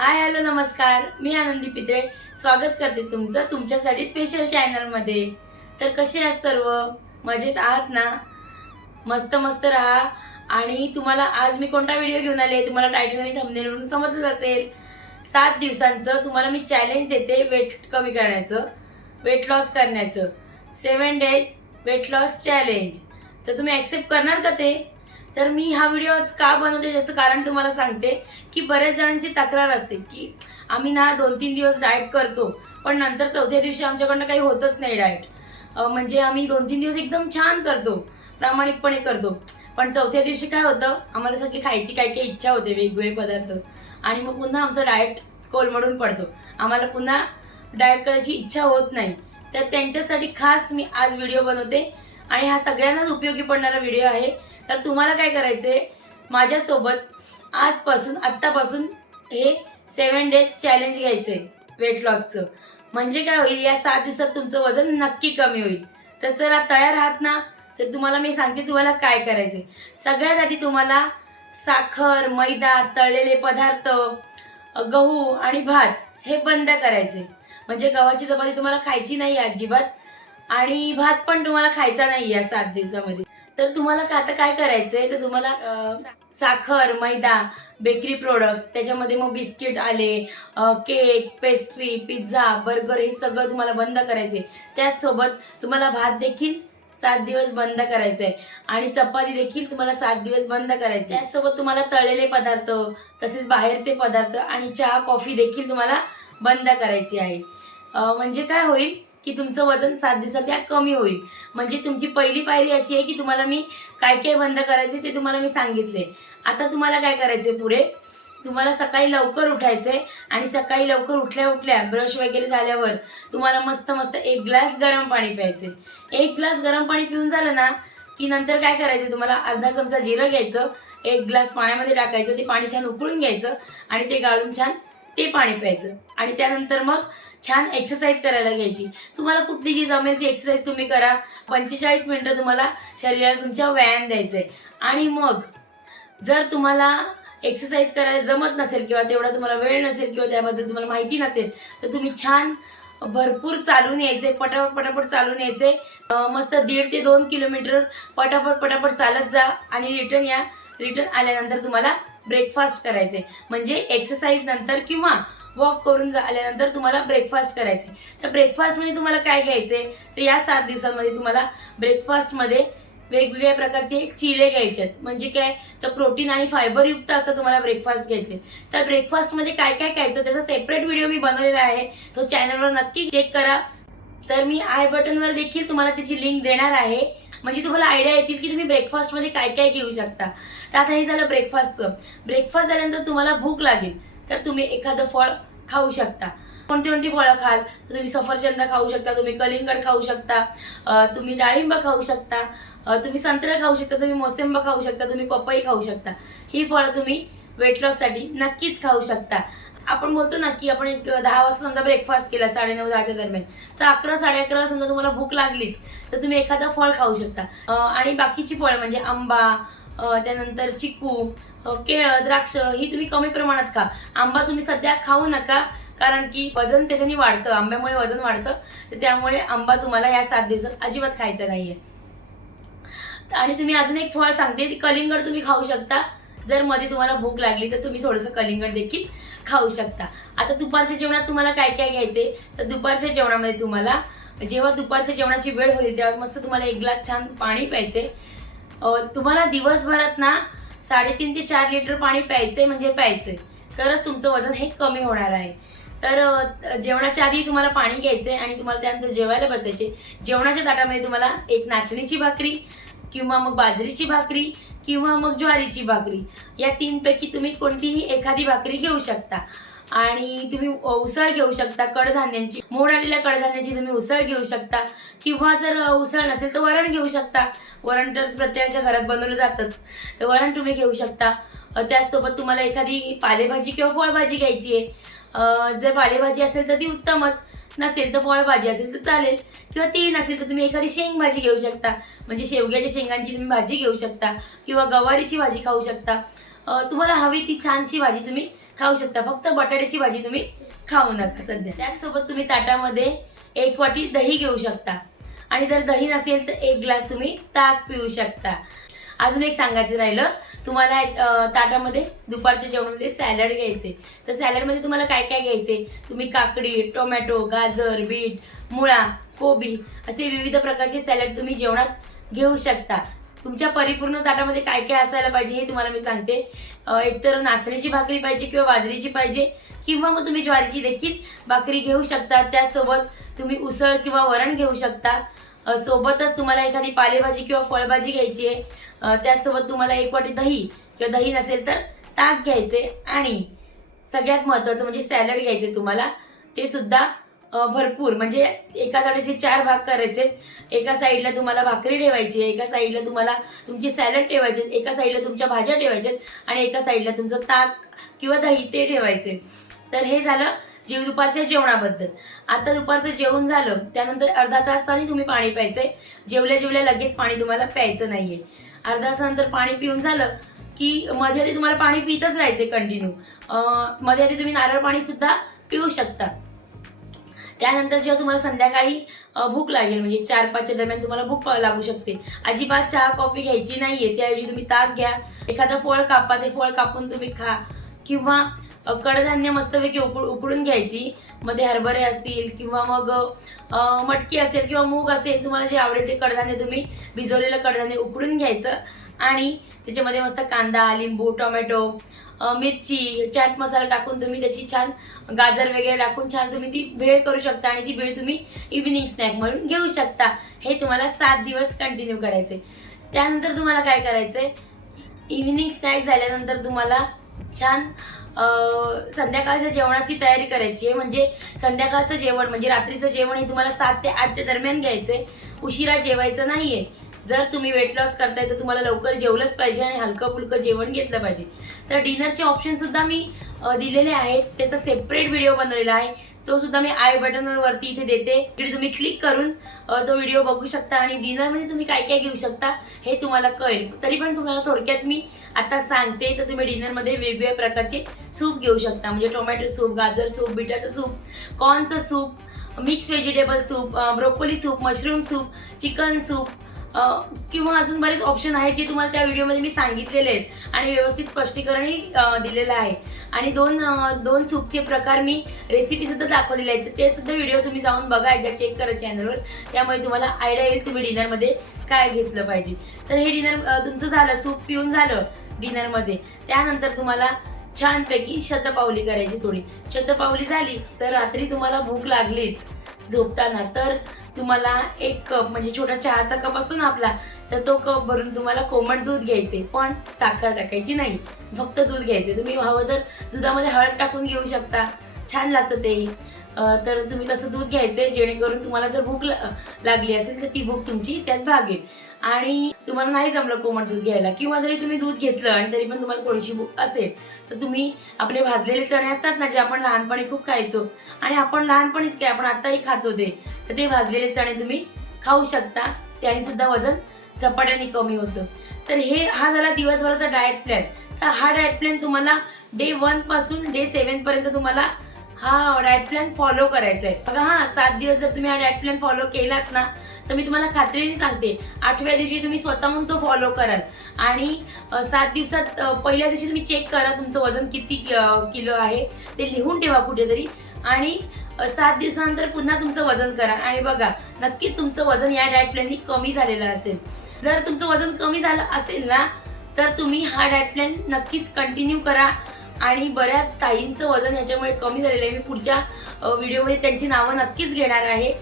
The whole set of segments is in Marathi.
हाय हॅलो नमस्कार. मी आनंदी पित्रे स्वागत करते तुमचं तुमच्यासाठी स्पेशल चॅनलमध्ये तर कसे आहात सर्व? मजेत आहात ना? मस्त मस्त राहा. आणि तुम्हाला आज मी कोणता व्हिडिओ घेऊन आले तुम्हाला टायटल आणि थंबनेलवरून समजत असेल. सात दिवसांचं तुम्हाला मी चॅलेंज देते वेट कमी करण्याचं वेट लॉस करण्याचं. Seven days weight loss challenge तर तुम्ही ॲक्सेप्ट करणार का ते? तर मी हा व्हिडिओ आज का बनवते त्याचं कारण तुम्हाला सांगते की बऱ्याच जणांची तक्रार असते की आम्ही ना दोन तीन दिवस डाएट करतो पण नंतर चौथ्या दिवशी आमच्याकडनं काही होतच नाही डाएट म्हणजे आम्ही दोन तीन दिवस एकदम छान करतो प्रामाणिकपणे करतो. पण चौथ्या दिवशी काय होतं आम्हाला सगळी खायची काय काही इच्छा होते वेगवेगळे पदार्थ. आणि मग पुन्हा आमचं डाएट कोलमडून पडतो. आम्हाला पुन्हा डाएट करायची इच्छा होत नाही. तर त्यांच्यासाठी खास मी आज व्हिडिओ बनवते. आणि हा सगळ्यांनाच उपयोगी पडणारा व्हिडिओ आहे. तर तुम्हाला काय करायचंय? माझ्यासोबत आजपासून आत्तापासून हे सेवन डेज चॅलेंज घ्यायचंय वेट लॉसचं म्हणजे काय होईल या सात दिवसात तुमचं वजन नक्की कमी होईल. तर चला तयार आहात ना तर तुम्हाला मी सांगते तुम्हाला काय करायचंय. सगळ्यात आधी तुम्हाला साखर मैदा तळलेले पदार्थ गहू आणि भात हे बंद करायचे म्हणजे गव्हाची चपाती तुम्हाला खायची नाही अजिबात. आणि भात पण तुम्हाला खायचा नाही या सात दिवसामध्ये. तर तुम्हाला का आता काय करायचंय? तर तुम्हाला साखर मैदा बेकरी प्रोडक्ट्स त्याच्यामध्ये मग बिस्किट आले केक पेस्ट्री पिझ्झा बर्गर हे सगळं तुम्हाला बंद करायचे त्याचसोबत तुम्हाला भात देखील सात दिवस बंद करायचं आहे आणि चपाती देखील तुम्हाला सात दिवस बंद करायचे त्याचसोबत तुम्हाला तळलेले पदार्थ तसेच बाहेरचे पदार्थ आणि चहा कॉफी देखील तुम्हाला बंद करायची आहे. म्हणजे काय होईल? की तुमचं वजन सात दिवसात या कमी होईल. म्हणजे तुमची पहिली पायरी अशी आहे की तुम्हाला मी काय काय बंद करायचे ते तुम्हाला मी सांगितले. आता तुम्हाला काय करायचे पुढे? तुम्हाला सकाळी लवकर उठायचंय आणि सकाळी लवकर उठल्या उठल्या ब्रश वगैरे झाल्यावर तुम्हाला मस्त मस्त एक ग्लास गरम पाणी प्यायचे एक ग्लास गरम पाणी पिऊन झालं ना की नंतर काय करायचं तुम्हाला? अर्धा चमचा जिरं घ्यायचं एक ग्लास पाण्यामध्ये टाकायचं ते पाणी छान उकळून घ्यायचं आणि ते गाळून छान ते पाणी प्यायचं. आणि त्यानंतर मग छान एक्सरसाइज करायला घ्यायची. तुम्हाला कुठली जी जमेल ती एक्सरसाइज तुम्ही करा. पंचेचाळीस मिनटं तुम्हाला शरीराला तुमच्या व्यायाम द्यायचा आहे आणि मग जर तुम्हाला एक्सरसाइज करायला जमत नसेल किंवा तेवढा तुम्हाला वेळ नसेल किंवा त्याबद्दल तुम्हाला माहिती नसेल तर तुम्ही छान भरपूर चालून यायचे पटापट पटापट चालून यायचे मस्त दीड ते दोन किलोमीटर पटापट पटापट चालत जा आणि रिटर्न या. रिटर्न आल्यानंतर तुम्हाला ब्रेकफास्ट करायचे. म्हणजे एक्सरसाइज नंतर किंवा वॉक करून जा- आल्यानंतर तुम्हाला ब्रेकफास्ट करायचे. तर ब्रेकफास्टमध्ये तुम्हाला काय घ्यायचे? तर या सात दिवसांमध्ये तुम्हाला ब्रेकफास्टमध्ये वेगवेगळ्या प्रकारचे चिले घ्यायचे आहेत. म्हणजे काय? तर प्रोटीन आणि फायबरयुक्त असं तुम्हाला ब्रेकफास्ट घ्यायचे. तर ब्रेकफास्टमध्ये काय काय खायचं त्याचा सेपरेट व्हिडिओ मी बनवलेला आहे. तो चॅनलवर नक्की चेक करा. तर मी आय बटनवर देखील तुम्हाला त्याची लिंक देणार आहे. म्हणजे तुम्हाला आयडिया येतील की तुम्ही ब्रेकफास्टमध्ये काय काय घेऊ शकता. तर आता हे झालं ब्रेकफास्टचं ब्रेकफास्ट झाल्यानंतर तुम्हाला भूक लागेल तर तुम्ही एखादं फळ खाऊ शकता. कोणती कोणती फळं खाल तर तुम्ही सफरचंद खाऊ शकता तुम्ही कलिंगड खाऊ शकता तुम्ही डाळिंब खाऊ शकता तुम्ही संत्रा खाऊ शकता तुम्ही मोसंब खाऊ शकता तुम्ही पपई खाऊ शकता. ही फळं तुम्ही वेट लॉससाठी नक्कीच खाऊ शकता. आपण बोलतो ना की आपण एक दहा वाजता समजा ब्रेकफास्ट केला साडेनऊ दहाच्या दरम्यान. तर अकरा साडे अकरा समजा तुम्हाला भूक लागलीच तर तुम्ही एखादं फळ खाऊ शकता. आणि बाकीची फळं म्हणजे आंबा त्यानंतर चिकू केळं द्राक्ष ही तुम्ही कमी प्रमाणात खा. आंबा तुम्ही सध्या खाऊ नका कारण की वजन त्याच्याने वाढतं आंब्यामुळे वजन वाढतं तर त्यामुळे आंबा तुम्हाला या सात दिवसात अजिबात खायचा नाहीये. आणि तुम्ही अजून एक फळ सांगते ती कलिंगड तुम्ही खाऊ शकता. जर मध्ये तुम्हाला भूक लागली तर तुम्ही थोडंसं कलिंगड देखील खाऊ शकता. आता दुपारच्या जेवणात तुम्हाला काय काय घ्यायचे तर दुपारच्या जेवणामध्ये तुम्हाला जेव्हा दुपारच्या जेवणाची वेळ होईल तेव्हा मस्त तुम्हाला एक ग्लास छान पाणी प्यायचे तुम्हाला दिवसभरात ना साडेतीन ते चार लिटर पाणी प्यायचंय म्हणजे प्यायचंय. तरच तुमचं वजन हे कमी होणार आहे. तर जेवणाच्या आधी तुम्हाला पाणी घ्यायचंय आणि तुम्हाला त्यानंतर जेवायला बसायचे जेवणाच्या ताटामध्ये तुम्हाला एक नाचणीची भाकरी किंवा मग बाजरीची भाकरी किंवा मग ज्वारीची भाकरी. या तीनपैकी तुम्ही कोणतीही एखादी भाकरी घेऊ शकता. आणि तुम्ही उसळ घेऊ शकता कडधान्यांची. मोड आलेल्या कडधान्याची तुम्ही उसळ घेऊ शकता. किंवा जर उसळ नसेल तर वरण घेऊ शकता. वरण तर प्रत्येकाच्या घरात बनवलं जातच. तर वरण तुम्ही घेऊ शकता. त्याचसोबत तुम्हाला एखादी पालेभाजी किंवा फळभाजी घ्यायची आहे. जर पालेभाजी असेल तर ती उत्तमच. नसेल तर फळभाजी असेल तर चालेल. किंवा ती नसेल तर तुम्ही एखादी शेंग भाजी घेऊ शकता. म्हणजे शेवग्याच्या शेंगांची तुम्ही भाजी घेऊ शकता. किंवा गवारीची भाजी खाऊ शकता. तुम्हाला हवी ती छानशी भाजी तुम्ही खाऊ शकता. फक्त बटाट्याची भाजी तुम्ही खाऊ नका सध्या. त्याचसोबत तुम्ही ताटामध्ये एक वाटी दही घेऊ शकता. आणि जर दही नसेल तर एक ग्लास तुम्ही ताक पिऊ शकता. अजून एक सांगायचं राहिलं. तुम्हाला ताटामध्ये दुपारच्या जेवणामध्ये सॅलड घ्यायचे तर सॅलडमध्ये तुम्हाला काय काय घ्यायचे तुम्ही काकडी टोमॅटो गाजर बीट मुळा कोबी असे विविध प्रकारचे सॅलड तुम्ही जेवणात घेऊ शकता. तुमच्या परिपूर्ण ताटामध्ये काय काय असायला पाहिजे हे तुम्हाला मी सांगते. एकतर नाचणीची भाकरी पाहिजे किंवा बाजरीची पाहिजे किंवा मग तुम्ही ज्वारीची देखील भाकरी घेऊ शकता. त्यासोबत तुम्ही उसळ किंवा वरण घेऊ शकता. सोबतच तुम्हाला एखादी पालेभाजी किंवा फळभाजी घ्यायची आहे त्याचसोबत तुम्हाला एक वाटी दही किंवा दही नसेल तर ताक घ्यायचे आणि सगळ्यात महत्त्वाचं म्हणजे सॅलड घ्यायचे तुम्हाला ते सुद्धा भरपूर. म्हणजे एका ताटाचे चार भाग करायचे. एका साईडला तुम्हाला भाकरी ठेवायची आहे एका साईडला तुम्हाला तुमची सॅलड ठेवायचे एका साईडला तुमच्या भाज्या ठेवायच्या आणि एका साईडला तुमचं ताक किंवा दही ते ठेवायचे. तर हे झालं. जेव दुपारच्या जेवणाबद्दल. आता दुपारचं जेवण झालं त्यानंतर अर्धा तासाने तुम्ही पाणी प्यायचंय. जेवल्या जेवल्या लगेच पाणी तुम्हाला प्यायचं नाहीये. अर्धा तासानंतर पाणी पिऊन झालं की मध्ये आधी तुम्हाला पाणी पितच राहायचे कंटिन्यू मध्ये आधी तुम्ही नारळ पाणी सुद्धा पिऊ शकता. त्यानंतर जेव्हा तुम्हाला संध्याकाळी भूक लागेल म्हणजे चार पाचच्या दरम्यान तुम्हाला भूक लागू शकते. अजिबात चहा कॉफी घ्यायची नाहीये त्याऐवजी तुम्ही ताक घ्या. एखादं फळ कापा ते फळ कापून तुम्ही खा. किंवा कडधान्य मस्तपैकी उकळ उकडून घ्यायची. मध्ये हरभरे असतील किंवा मग मटकी असेल किंवा मूग असेल तुम्हाला जे आवडेल ते कडधान्य तुम्ही भिजवलेलं कडधान्य उकडून घ्यायचं. आणि त्याच्यामध्ये मस्त कांदा लिंबू टोमॅटो मिरची चाट मसाला टाकून तुम्ही त्याची छान गाजर वगैरे टाकून छान तुम्ही ती भेळ करू शकता आणि ती भेळ तुम्ही इव्हिनिंग स्नॅक म्हणून घेऊ शकता. हे तुम्हाला सात दिवस कंटिन्यू करायचे त्यानंतर तुम्हाला काय करायचं आहे इव्हिनिंग स्नॅक झाल्यानंतर तुम्हाला छान संध्याकाळच्या जेवणाची तयारी करायची आहे. म्हणजे संध्याकाळचं जेवण म्हणजे रात्रीचं जेवण हे तुम्हाला सात ते आठच्या दरम्यान घ्यायचं आहे उशिरा जेवायचं नाही आहे जर तुम्ही वेट लॉस करताय तर तुम्हाला लवकर जेवलंच पाहिजे आणि हलकं फुलकं जेवण घेतलं पाहिजे. तर डिनरचे ऑप्शनसुद्धा मी दिलेले आहेत. त्याचा सेपरेट व्हिडिओ बनवलेला आहे. तो सुद्धा मी आय बटनवर वरती इथे देते. इकडे तुम्ही क्लिक करून तो व्हिडिओ बघू शकता आणि डिनरमध्ये तुम्ही काय काय घेऊ शकता हे तुम्हाला कळेल. तरी पण तुम्हाला थोडक्यात मी आता सांगते तर तुम्ही डिनरमध्ये वेगवेगळ्या प्रकारचे सूप घेऊ शकता. म्हणजे टोमॅटो सूप गाजर सूप बिटाचं soup कॉर्नचं soup mix vegetable soup broccoli soup mushroom soup chicken soup किंवा अजून बरेच ऑप्शन आहेत जे तुम्हाला त्या व्हिडिओमध्ये मी सांगितलेले आहेत आणि व्यवस्थित स्पष्टीकरणही दिलेलं आहे. आणि दोन दोन सूपचे प्रकार मी रेसिपीसुद्धा दाखवलेले आहेत. तर ते सुद्धा व्हिडिओ तुम्ही जाऊन बघा एकदा चेक करा चॅनलवर त्यामुळे तुम्हाला आयडिया येईल तुम्ही डिनरमध्ये काय घेतलं पाहिजे. तर हे डिनर तुमचं झालं सूप पिऊन झालं डिनरमध्ये त्यानंतर तुम्हाला छानपैकी शतपावली करायची थोडी. शतपावली झाली तर रात्री तुम्हाला भूक लागलीच झोपताना. तर तुम्हाला एक कप म्हणजे छोटा चहाचा कप असतो ना आपला तर तो कप भरून तुम्हाला कोमट दूध घ्यायचे पण साखर टाकायची नाही. फक्त दूध घ्यायचे. तुम्ही हवं तर दुधामध्ये हळद टाकून घेऊ शकता. छान लागतं तेही तर तुम्ही तसं दूध घ्यायचे जेणेकरून तुम्हाला जर भूक लागली असेल तर ती भूक तुमची त्यात भागेल आणि तुम्हाला नाही जमलं कोमट दूध घ्यायला किंवा जरी तुम्ही दूध घेतलं आणि तरी पण तुम्हाला थोडीशी भूक असेल तर तुम्ही आपले भाजलेले चणे असतात ना जे आपण लहानपणी खूप खायचो आणि आपण लहानपणीच काय आपण आताही खातो ते तर ते भाजलेले चणे तुम्ही खाऊ शकता त्याने सुद्धा वजन झपाट्याने कमी होतं. तर हे हा झाला दिवसभराचा डाएट प्लॅन तर हा डाएट प्लॅन तुम्हाला डे वनपासून डे सेवन पर्यंत तुम्हाला हा डायट प्लॅन फॉलो करायचा आहे बघा हा सात दिवस जर तुम्ही हा डायट प्लॅन फॉलो केलात ना तर मी तुम्हाला खात्रीने सांगते. आठव्या दिवशी तुम्ही स्वतःहून तो फॉलो कराल. आणि सात दिवसात पहिल्या दिवशी तुम्ही चेक करा तुमचं वजन किती किलो आहे. ते लिहून ठेवा कुठेतरी. आणि सात दिवसानंतर पुन्हा तुमचं वजन करा. आणि बघा नक्कीच तुमचं वजन या डायट प्लॅननी कमी झालेलं असेल. जर तुमचं वजन कमी झालं असेल ना तर तुम्ही हा डायट प्लॅन नक्कीच कंटिन्यू करा. आणि बऱ्याच ताईंचं वजन याच्यामुळे कमी झालेलं आहे. मी पुढच्या व्हिडिओमध्ये त्यांची नावं नक्कीच घेणार आहे.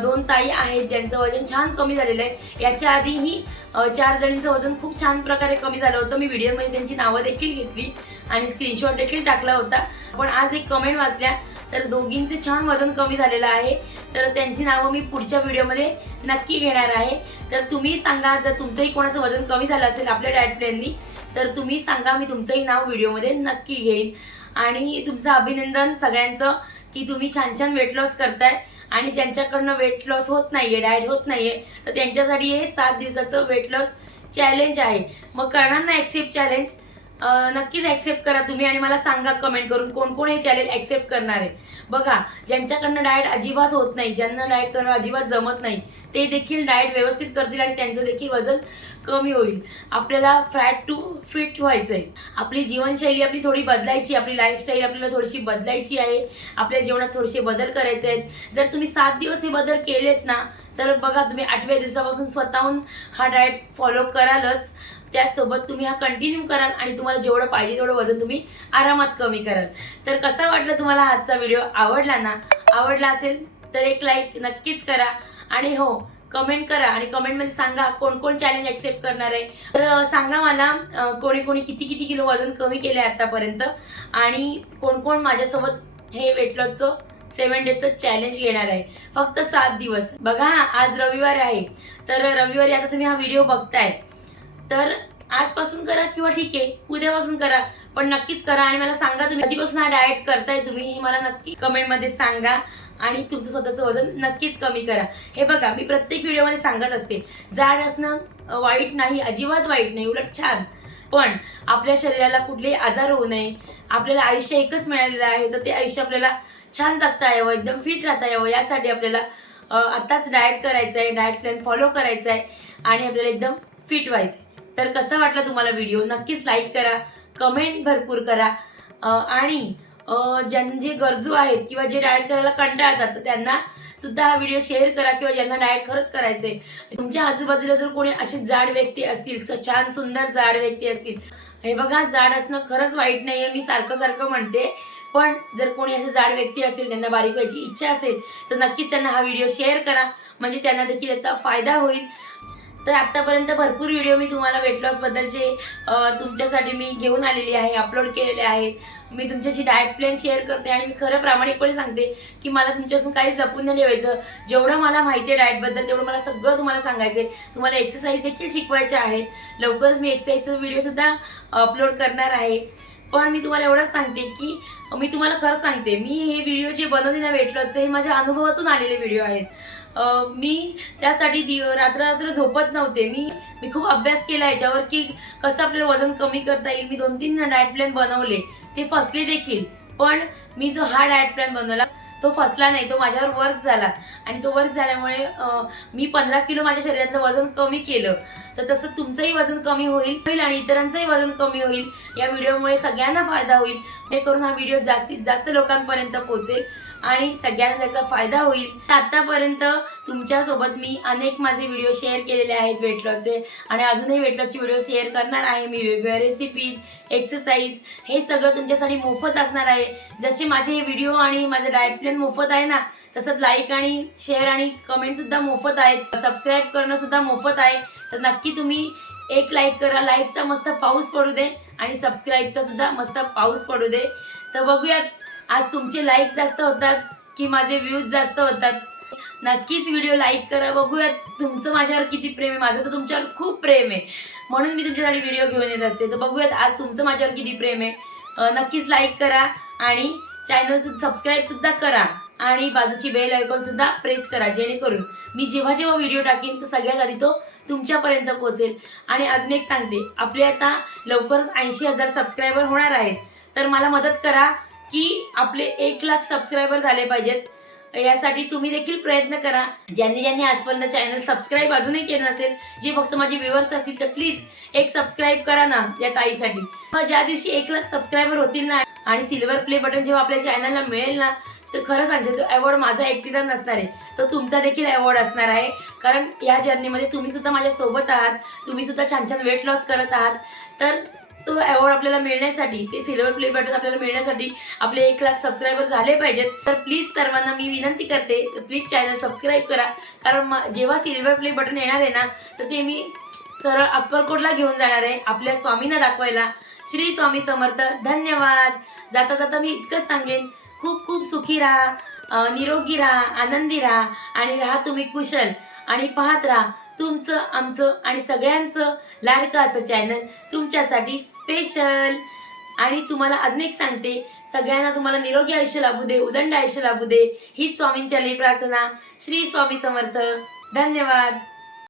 दोन ताई आहेत ज्यांचं वजन छान कमी झालेलं आहे. याच्या आधीही चार जणींचं वजन खूप छान प्रकारे कमी झालं होतं. मी व्हिडिओमध्ये त्यांची नावं देखील घेतली आणि स्क्रीनशॉट देखील टाकला होता. पण आज एक कमेंट वाचल्या. तर दोघींचे छान वजन कमी झालेलं आहे. तर त्यांची नावं मी पुढच्या व्हिडिओमध्ये नक्की घेणार आहे. तर तुम्ही सांगा जर तुमचंही कोणाचं वजन कमी झालं असेल आपल्या डायट प्लॅननी तर तुम्ही सांगा मी तुमचंही नाव व्हिडिओमध्ये नक्की घेईन. आणि तुमचं अभिनंदन सगळ्यांचं की तुम्ही छान छान वेट लॉस करताय. आणि ज्यांच्याकडनं वेट लॉस होत नाहीये डाएट होत नाहीये तर त्यांच्यासाठी हे सात दिवसाचं वेट लॉस चॅलेंज आहे. मग करणार ना ॲक्सेप्ट चॅलेंज नक्कीच ॲक्सेप्ट करा तुम्ही आणि मला सांगा कमेंट करून कोण कोण हे चॅलेंज ॲक्सेप्ट करणार आहे. बघा ज्यांच्याकडनं डाएट अजिबात होत नाही ज्यांना डाएट करणं अजिबात जमत नाही ते देखील डाएट व्यवस्थित करतील आणि त्यांचं देखील वजन कमी होईल. आपल्याला फॅट टू फिट व्हायचं आहे आपली जीवनशैली आपली थोडी बदलायची आपली लाईफस्टाईल आपल्याला थोडीशी बदलायची आहे. आपल्या जीवनात थोडेसे बदल करायचे आहेत. जर तुम्ही सात दिवस हे बदल केलेत ना तर बघा तुम्ही आठव्या दिवसापासून स्वतःहून हा डाएट फॉलो करालच. त्याचसोबत तुम्ही हा कंटिन्यू कराल आणि तुम्हाला जेवढं पाहिजे तेवढं वजन तुम्ही आरामात कमी कराल. तर कसा वाटला तुम्हाला आजचा व्हिडिओ आवडला ना? आवडला असेल तर एक लाईक नक्कीच करा. आणि हो कमेंट करा आणि कमेंटमध्ये सांगा कोण कोण चॅलेंज ॲक्सेप्ट करणार आहे. तर सांगा मला कोणी कोणी किती किती किलो वजन कमी केलं आहे आत्तापर्यंत आणि कोण कोण माझ्यासोबत हे वेटलॉसचं सेवन डेजचं चॅलेंज घेणार आहे. फक्त सात दिवस. बघा हा, आज रविवार आहे. तर रविवारी आता तुम्ही हा व्हिडिओ बघताय. तर आजपासून करा किंवा ठीक आहे उद्यापासून करा पण नक्कीच करा आणि मला सांगा तुम्ही कधीपासून हा डाएट करताय तुम्ही हे मला नक्की कमेंटमध्ये सांगा. आणि तुमचं स्वतःचं वजन नक्कीच कमी करा. हे बघा मी प्रत्येक व्हिडिओमध्ये सांगत असते जाड असणं वाईट नाही अजिबात वाईट नाही उलट छान. पण आपल्या शरीराला कुठलेही आजार होऊ नये आपल्याला आयुष्य एकच मिळालेलं आहे तर ते आयुष्य आपल्याला छान जगता यावं एकदम फिट राहता यावं यासाठी आपल्याला आत्ताच डाएट करायचं आहे डाएट प्लॅन फॉलो करायचा आहे आणि आपल्याला एकदम फिट व्हायचं तर कसा वाटला तुम्हाला व्हिडिओ? नक्कीच लाईक करा कमेंट भरपूर करा आणि ज्यांचे जे गरजू आहेत किंवा जे डाएट करायला कंटाळतात तर त्यांना सुद्धा हा व्हिडिओ शेअर करा किंवा ज्यांना डाएट खरंच करायचंय. तुमच्या आजूबाजूला जर कोणी असे जाड व्यक्ती असतील छान सुंदर जाड व्यक्ती असतील हे बघा जाड असणं खरंच वाईट नाहीये मी सारखं सारखं म्हणते. पण जर कोणी असे जाड व्यक्ती असेल त्यांना बारीक व्हायची इच्छा असेल तर नक्कीच त्यांना हा व्हिडिओ शेअर करा. म्हणजे त्यांना देखील याचा फायदा होईल. तर आत्तापर्यंत भरपूर व्हिडिओ मी तुम्हाला वेट लॉसबद्दलचे तुमच्यासाठी मी घेऊन आलेली आहे अपलोड केलेले आहेत. मी तुमच्याशी डाएट प्लॅन शेअर करते आणि मी खरं प्रामाणिकपणे सांगते की मला तुमच्यापासून काहीच लपून नाही ठेवायचं. जेवढं मला माहिती आहे डाएटबद्दल तेवढं मला सगळं तुम्हाला सांगायचं आहे तुम्हाला एक्सरसाइज देखील शिकवायचे आहेत. लवकरच मी एक्सरसाइजचा व्हिडिओसुद्धा अपलोड करणार आहे. पण मी तुम्हाला एवढंच सांगते की मी तुम्हाला खरं सांगते मी हे व्हिडिओ जे बनवते ना वेट लॉसचे हे माझ्या अनुभवातून आलेले व्हिडिओ आहेत. मी त्यासाठी दि रात्र रात्र झोपत नव्हते. मी मी खूप अभ्यास केला याच्यावर की कसं आपल्याला वजन कमी करता येईल. मी दोन तीन डाएट प्लॅन बनवले. ते फसले देखील. पण मी जो हा डाएट प्लॅन बनवला तो फसला नाही. तो माझ्यावर वर्क झाला. आणि तो वर्क झाल्यामुळे मी पंधरा किलो माझ्या शरीरातलं वजन कमी केलं. तर तसं तुमचंही वजन कमी होईल होईल आणि इतरांचंही वजन कमी होईल. या व्हिडिओमुळे सगळ्यांना फायदा होईल. हे करून हा व्हिडिओ जास्तीत जास्त लोकांपर्यंत पोहोचेल. आणि सगळ्यांना त्याचा फायदा होईल. आतापर्यंत तुमच्यासोबत मी अनेक माझे व्हिडिओ शेअर केलेले आहेत वेटलॉसचे आणि अजूनही वेटलॉसचे व्हिडिओ शेअर करणार आहे मी. वेगवेगळ्या रेसिपीज एक्सरसाइज हे सगळं तुमच्यासाठी मोफत असणार आहे. जसे माझे हे व्हिडिओ आणि माझं डाएट प्लॅन मोफत आहे ना तसंच लाईक आणि शेअर आणि कमेंटसुद्धा मोफत आहेत. सबस्क्राईब करणंसुद्धा मोफत आहे. तर नक्की तुम्ही एक लाईक करा. लाईकचा मस्त पाऊस पडू दे आणि सबस्क्राईबचा सुद्धा मस्त पाऊस पडू दे. तर बघूयात आज तुमचे लाईक जास्त होतात की माझे व्ह्यूज जास्त होतात? नक्कीच व्हिडिओ लाईक करा. बघूयात तुमचं माझ्यावर किती प्रेम आहे. माझं तर तुमच्यावर खूप प्रेम आहे. म्हणून मी तुमच्यासाठी व्हिडिओ घेऊन येत असते. तर बघूयात आज तुमचं माझ्यावर किती प्रेम आहे. नक्कीच लाईक करा आणि चॅनल सबस्क्राईबसुद्धा करा. आणि बाजूची बेल आयकॉनसुद्धा प्रेस करा जेणेकरून मी जेव्हा जेव्हा व्हिडिओ टाकेन तर सगळ्यात आधी तो तुमच्यापर्यंत पोहोचेल. आणि अजून एक सांगते. आपले आता लवकरच ऐंशी हजार सबस्क्रायबर होणार आहेत. तर मला मदत करा. की आपले एक लाख सबस्क्रायबर झाले पाहिजेत. यासाठी तुम्ही देखील प्रयत्न करा. ज्यांनी ज्यांनी आजपर्यंत चॅनल सबस्क्राईब अजूनही केलं नसेल जे फक्त माझे व्ह्युअर्स असतील तर प्लीज एक सबस्क्राईब करा ना या ताईसाठी. मग ज्या दिवशी एक लाख सबस्क्रायबर होतील ना आणि सिल्वर प्ले बटन जेव्हा आपल्या चॅनलला मिळेल ना तर खरं सांगते तो अवॉर्ड माझा एकटीचा नसणार आहे. तो तुमचा देखील अवॉर्ड असणार आहे. कारण या जर्नीमध्ये तुम्ही सुद्धा माझ्या सोबत आहात. तुम्ही सुद्धा छान छान वेट लॉस करत आहात. तर तो अवॉर्ड आपल्याला मिळण्यासाठी ते सिल्वर प्ले बटन आपल्याला मिळण्यासाठी आपले एक लाख सबस्क्रायबर झाले पाहिजेत. तर प्लीज सर्वांना मी विनंती करते प्लीज चॅनल सबस्क्राईब करा. कारण जेव्हा सिल्वर प्ले बटन येणार आहे ना तर ते मी सरळ अक्कलकोटला घेऊन जाणार आहे आपल्या स्वामींना दाखवायला. श्री स्वामी समर्थ धन्यवाद. जाता जाता मी इतकंच सांगेन खूप खूप सुखी राहा निरोगी राहा आनंदी राहा आणि राहा तुम्ही कुशल. आणि पाहत राहा तुमचं आमचं आणि सगळ्यांचं लाडकं असं चॅनल तुमच्यासाठी स्पेशल आणि तुम्हाला अजून एक सांगते सगळ्यांना तुम्हाला निरोगी आयुष्य लाभू दे उदंड आयुष्य लाभू दे. हीच स्वामींच्या प्रार्थना. श्री स्वामी समर्थ. धन्यवाद.